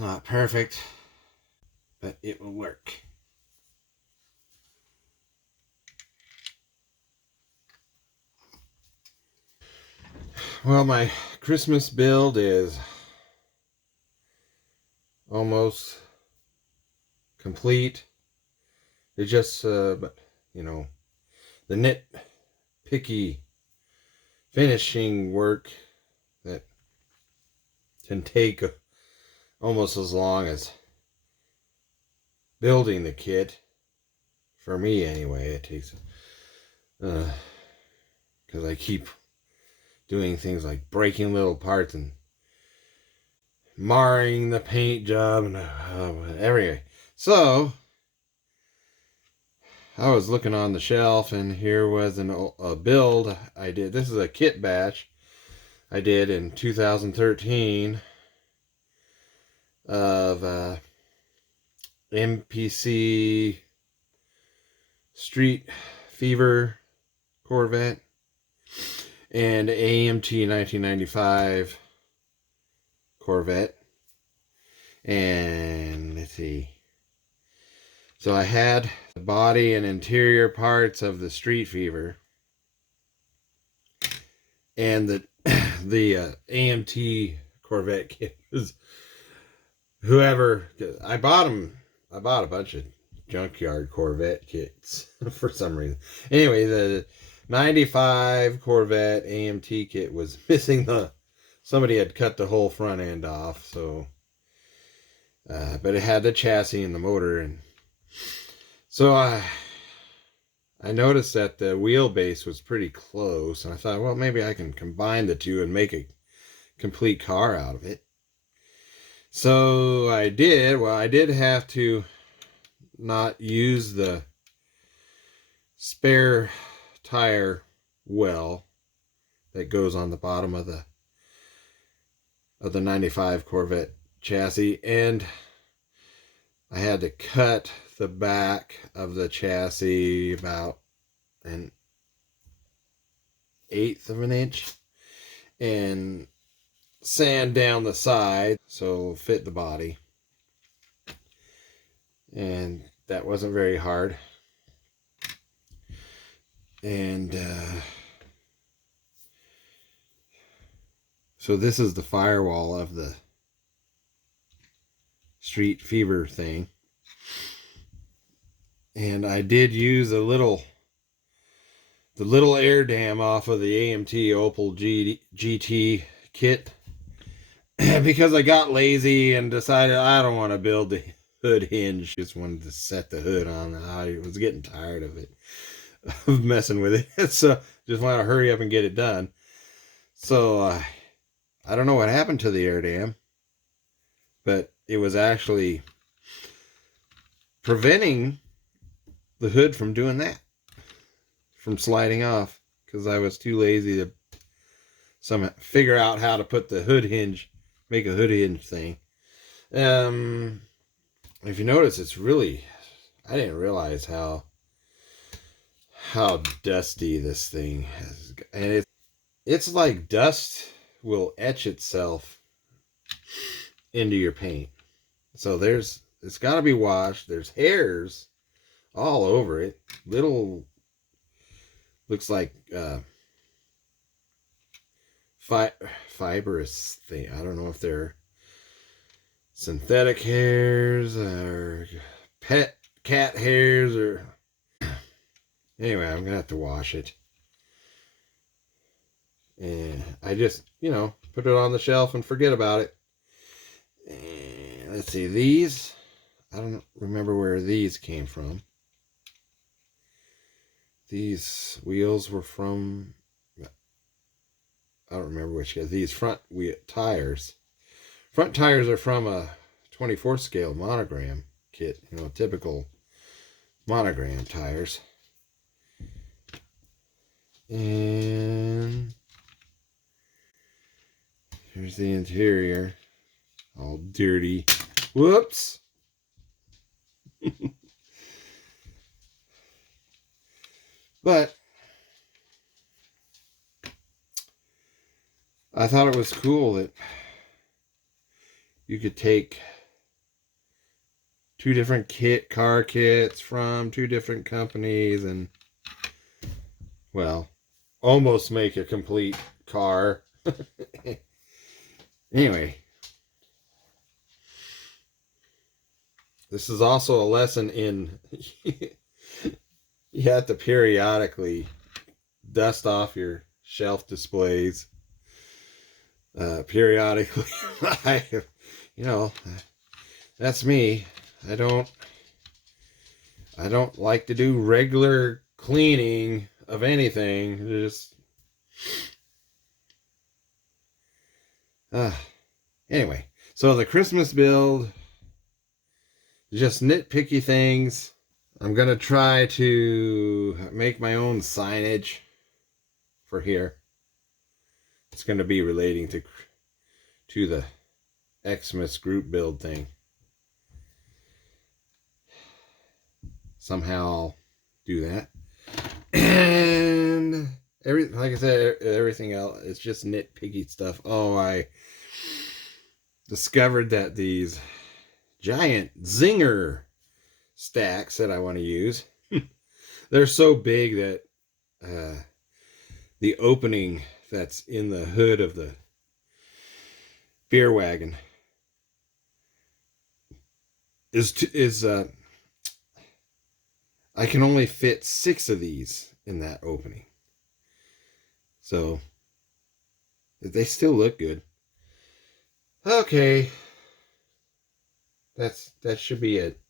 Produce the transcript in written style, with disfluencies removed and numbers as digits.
not perfect, but it will work. Well, my Christmas build is almost complete. It's just, but you know, the nitpicky finishing work that can take almost as long as building the kit. For me, anyway, it takes, because I keep doing things like breaking little parts and marring the paint job and anyway. So I was looking on the shelf, and here was a build I did. This is a kit batch I did in 2013 of MPC Street Fever Corvette and AMT 1995 Corvette. And let's see. So I had the body and interior parts of the Street Fever and the AMT Corvette kit. Whoever, I bought a bunch of junkyard Corvette kits for some reason. Anyway, the 95 Corvette AMT kit was missing somebody had cut the whole front end off, so but it had the chassis and the motor, and so I noticed that the wheelbase was pretty close, and I thought, well, maybe I can combine the two and make a complete car out of it. So I did. Well, I did have to not use the spare tire well that goes on the bottom of the 95 Corvette chassis, and I had to cut the back of the chassis about 1/8 of an inch and sand down the side so fit the body, and that wasn't very hard. And so this is the firewall of the Street Fever thing, and I did use the little air dam off of the AMT Opel GT kit because I got lazy and decided I don't want to build the hood hinge. Just wanted to set the hood on. I was getting tired of it, of messing with it. So just want to hurry up and get it done. So I don't know what happened to the air dam, but it was actually preventing the hood from doing that, from sliding off, because I was too lazy to figure out how to put the hood hinge, make a hood hinge thing. If you notice, it's really, I didn't realize how dusty this thing is, and it's like dust will etch itself into your paint. So it's got to be washed. There's hairs all over it. Little, looks like fibrous thing. I don't know if they're synthetic hairs or pet cat hairs or anyway, I'm gonna have to wash it. And I just, put it on the shelf and forget about it. And let's see, these, I don't remember where these came from. These wheels were from, I don't remember which. These front tires. Front tires are from a 24 scale monogram kit. Typical monogram tires. And here's the interior. All dirty. Whoops. But I thought it was cool that you could take two different car kits from two different companies, and well, almost make a complete car. Anyway, this is also a lesson in you have to periodically dust off your shelf displays. Periodically, that's me. I don't like to do regular cleaning of anything. Just anyway, so the Christmas build, just nitpicky things. I'm gonna try to make my own signage for here. It's gonna be relating to the Xmas group build thing. Somehow I'll do that. And like I said, everything else is just nitpicky stuff. Oh, I discovered that these giant zinger stacks that I want to use, they're so big that the opening that's in the hood of the beer wagon is I can only fit 6 of these in that opening. So they still look good. Okay. That should be it.